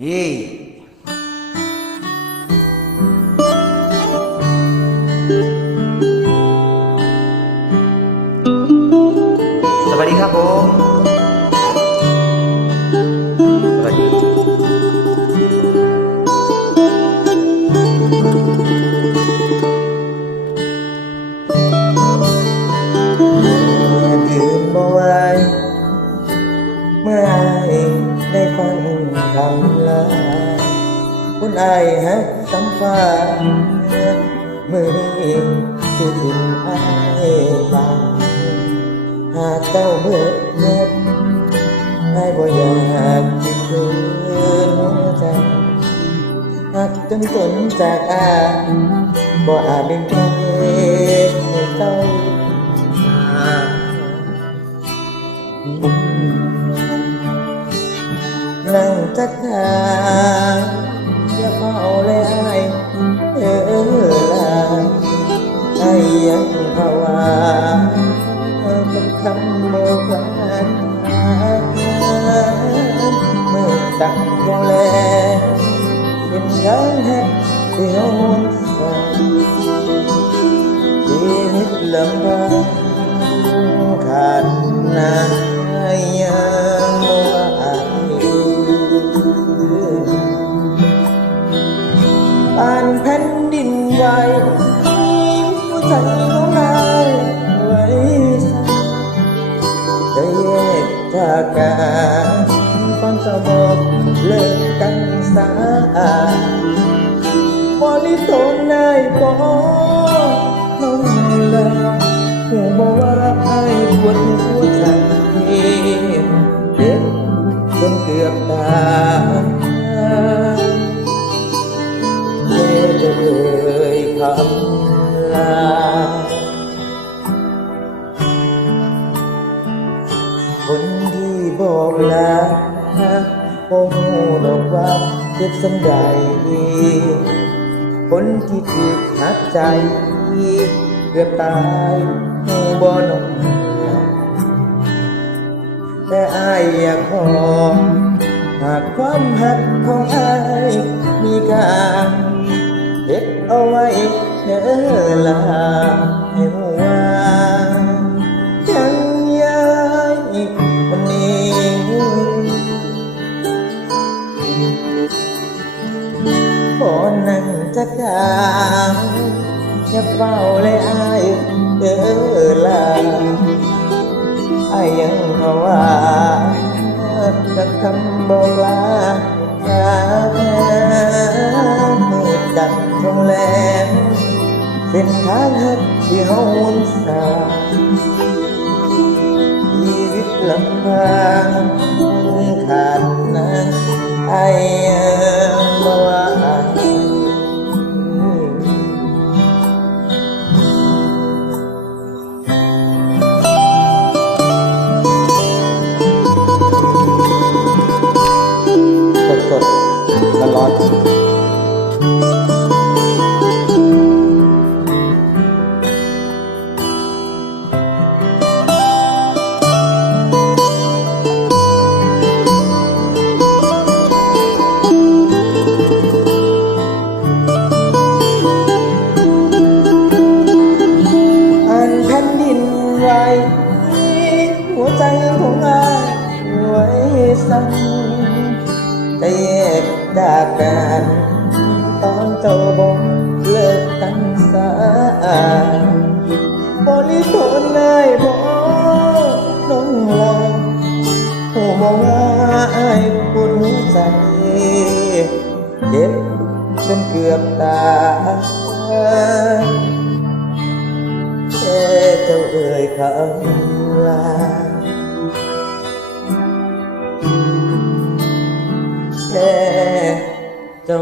เฮ้ยส คุณอายฮักสัมฟ้ามือนี้สิทิ้งอายไปหากเจ้าเมื่อเย็ดอายบ่อยากคิดคืนหัวใจหักจนสนจากอาบ่อาจเป็นใครให้เจ้านั่งจักหา คำโมกลาเมื่อตักโมแลเป็นยังแฮกเดียวสองชีวิตลำบากขาดนายยังโมอาจปานแผ่นดินไหวหัวใจ กจากกันตอนจะบอกเลิกกันสาบริโภคได้บ่น้องเลาหูบอกว่าไอ้ปวดหัวใจเจ็บจนเกือบตายเมื่อเอ่ยคำลา บอกลาโอ้โหดอกว่าเจ็บสันใดคนที่ถูกหักใจเกือบตายหูบ่นองแต่อายอยากขอหากความหักของอายมีการเก็บเอาไว้เด้อลา นั่งจักรางอย่าเฝ้าเลยอายเด้อลาอายยังเอาว่าสักคำบอกลาจากมืดดังทงแลงเส้นทางหักที่เฮาวนสาชีวิตลำบากขาดนะไอ ๆร้อนๆอันแผ่นดินไหวหัวใจของอายไว้สั่นจ จากกัน ตอนเจ้าบอกเลิกกันสาบริโภคได้บอกน้องลาหูมองว่าอายปวดหัวใจเจ็บจนเกือบตายแค่เจ้าเอ่ยคำลา เจ้